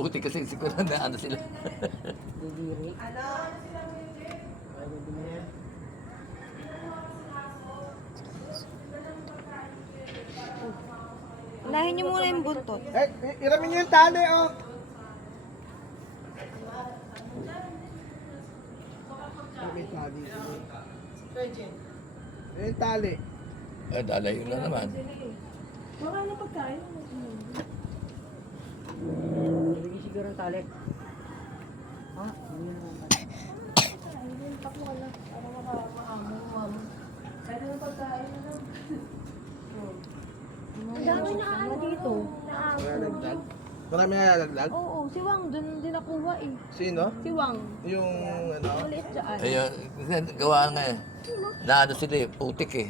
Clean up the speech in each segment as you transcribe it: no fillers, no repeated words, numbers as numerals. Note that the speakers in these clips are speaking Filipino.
Puti kasi siguro na ano sila. Didiri. Unahin niyo muna yung buntot. Iramin niyo yung tali, oh. May tali. Yung tali. Dalay yun na naman. Baka na pagkain. Ibigay siguro yung tali. Ha? Hindi naman pala. Takbo ka na. Para makaamo. Kahit na pagkain na lang. Ang dami na ano dito. Nalalagdag? Marami nalalagdag? Oo, si Wang dun din nakuha eh. Sino? Si Wang. Yung ano? Maliit dyan. Ayun, gawa nga eh. Na ano sila eh, putik eh.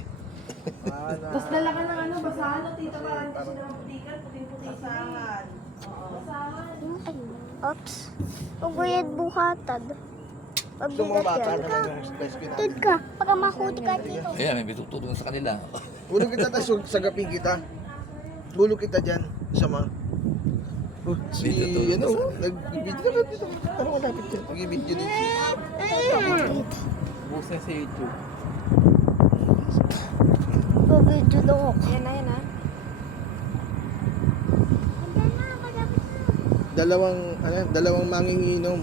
Tapos dala ka ng ano, basahan o tita marami kasi ng putikan, puting-puti basahan. Basahan. Oops. Uguyad buhatan. Gusto mo bata naman yung rescue natin. Tid ka. Pagka mahuli ka dito. Ayan, may bitutulong sa kanila. Bulog kita, tapos sagapin kita. Bulog kita dyan. Sama. Oh, si, Dito to. ano, nag-video ka dito. Parang malapit dyan. Nag-video din siya. Bukas na sa YouTube. Pabidyo lang ako. Ayan na, yan na. Dalawang manginginom.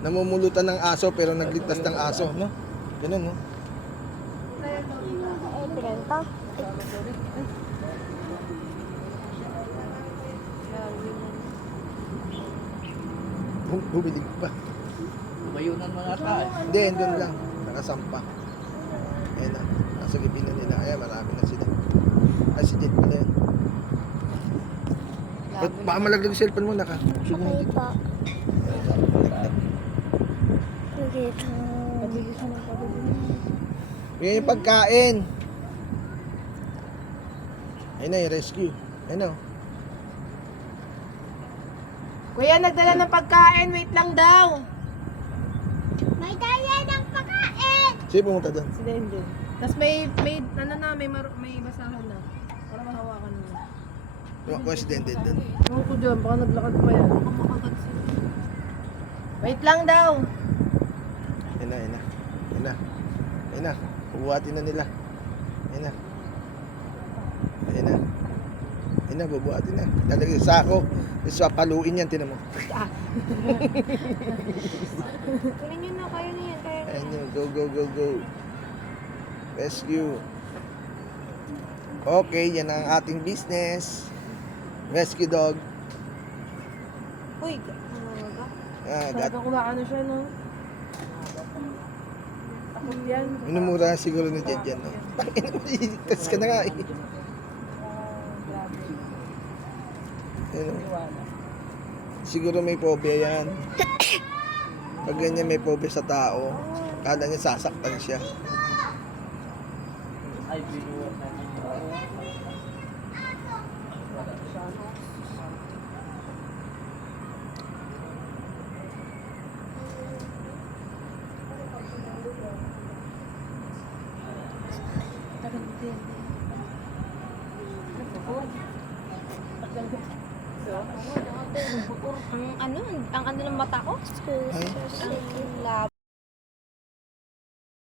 Namumulutan ng aso pero nagligtas ng aso, no? Ganun, no? Pinanta. Bumilig pa. Mayunan mga tayo. Hindi, doon lang. Nakasampa. Ayan na. Nasa gipin na nila. Ayan, marami na sila. Ay, si Jet pala yan. Baka malaglag yung cellphone mo, naka. Okay pa. Yan yung pagkain. Ayun na, yung rescue. Ayun na. Kuya, nagdala ng pagkain. Wait lang daw. May daya ng pagkain! Sige, pumunta doon. Si Dendon. Tapos may basahan na. Para mahawakan mo. Yung president din doon. Ewan ko dyan, baka naglakad pa yan. Baka makagat sila. Wait lang daw. Ayun na, ayun na. Ayun na. Ayun na. Bubuhatin na nila. Ayun na. Ayun na. Ayun na, bubuhatin na. Lalagay sa sako. Tapos papaluin yan, tinan mo. Kunin nyo na, kayo na yan. Kaya na Ayun yan. yun. Go, go, go, go. Rescue. Okay, yan ang ating business. Rescue dog. Uy, nangangaga. Gat. Talaga kumaano siya, no? Takot yan. Minumura siguro ni Jet yan, no? Itas ka na nga, eh. Ayun, oh. Siguro may phobia yan. Pag ganyan may phobia sa tao, kala niya sasaktan siya. Ang ano ng mata ko? Ay, Ang labo.